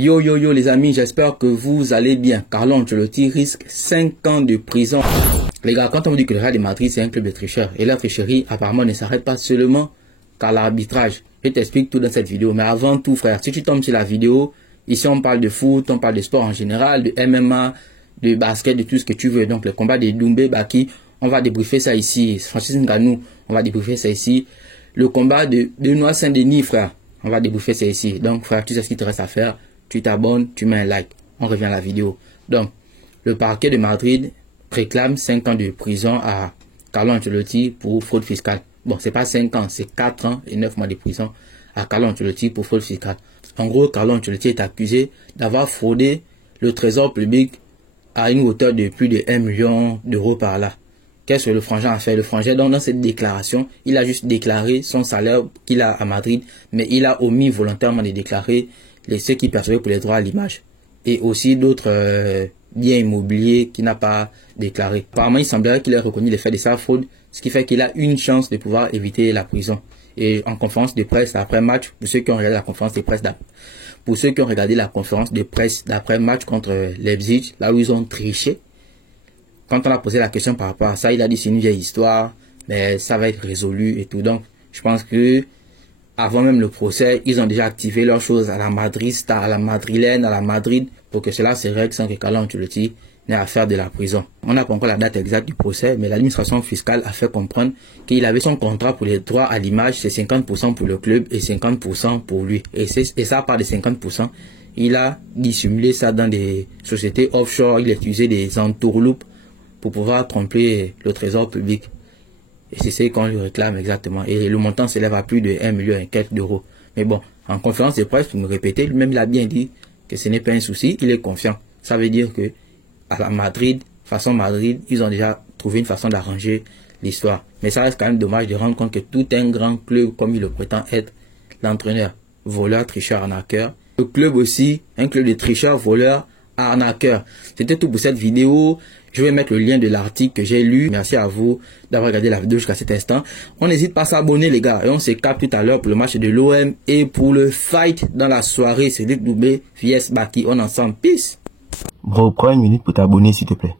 Yo yo yo les amis, j'espère que vous allez bien. Carlo Ancelotti risque 5 ans de prison. Les gars, quand on vous dit que le Real de Madrid c'est un club de tricheurs, et la tricherie apparemment ne s'arrête pas seulement qu'à l'arbitrage. Je t'explique tout dans cette vidéo, mais avant tout frère, si tu tombes sur la vidéo, ici on parle de foot, on parle de sport en général, de MMA, de basket, de tout ce que tu veux. Donc le combat de Doumbé Baki, on va débriefer ça ici. Francis Ngannou, on va débriefer ça ici. Le combat de Benoît Saint-Denis frère, on va débriefer ça ici. Donc frère, tu sais ce qu'il te reste à faire. Tu t'abonnes, tu mets un like. On revient à la vidéo. Donc, le parquet de Madrid réclame 5 ans de prison à Carlo Ancelotti pour fraude fiscale. Bon, c'est pas 5 ans, c'est 4 ans et 9 mois de prison à Carlo Ancelotti pour fraude fiscale. En gros, Carlo Ancelotti est accusé d'avoir fraudé le trésor public à une hauteur de plus de 1 million d'euros par là. Qu'est-ce que le frangin a fait? Le frangin, donc, dans cette déclaration, il a juste déclaré son salaire qu'il a à Madrid, mais il a omis volontairement de déclarer ceux qui percevaient pour les droits à l'image et aussi d'autres biens immobiliers qu'il n'a pas déclaré. Apparemment, il semblerait qu'il ait reconnu les faits de sa fraude, ce qui fait qu'il a une chance de pouvoir éviter la prison. Et en conférence de presse après match, pour ceux qui ont regardé la conférence de presse d'après match contre Leipzig, là où ils ont triché, quand on a posé la question par rapport à ça, il a dit c'est une vieille histoire, mais ça va être résolu et tout. Donc, je pense que avant même le procès, ils ont déjà activé leurs choses à la madrista, à la madrilène, à la Madrid, pour que cela se règle sans que Carlo Ancelotti n'ait à faire de la prison. On n'a pas encore la date exacte du procès, mais l'administration fiscale a fait comprendre qu'il avait son contrat pour les droits à l'image, c'est 50% pour le club et 50% pour lui. Et ça part de 50%. Il a dissimulé ça dans des sociétés offshore, il a utilisé des entourloupes pour pouvoir tromper le trésor public. Et c'est ce qu'on lui réclame exactement. Et le montant s'élève à plus de 1 million et quelques d'euros. Mais bon, en conférence de presse, pour me répéter, lui-même il a bien dit que ce n'est pas un souci, il est confiant. Ça veut dire que à la Madrid, façon Madrid, ils ont déjà trouvé une façon d'arranger l'histoire. Mais ça reste quand même dommage de rendre compte que tout un grand club, comme il le prétend être, l'entraîneur, voleur, tricheur, arnaqueur. Le club aussi, un club de tricheurs, voleurs, arnaqueurs. C'était tout pour cette vidéo. Je vais mettre le lien de l'article que j'ai lu. Merci à vous d'avoir regardé la vidéo jusqu'à cet instant. On n'hésite pas à s'abonner les gars. Et on se capte tout à l'heure pour le match de l'OM et pour le fight dans la soirée. C'est Doumbé vs Baki. On est ensemble. Peace. Bro, prends une minute pour t'abonner s'il te plaît.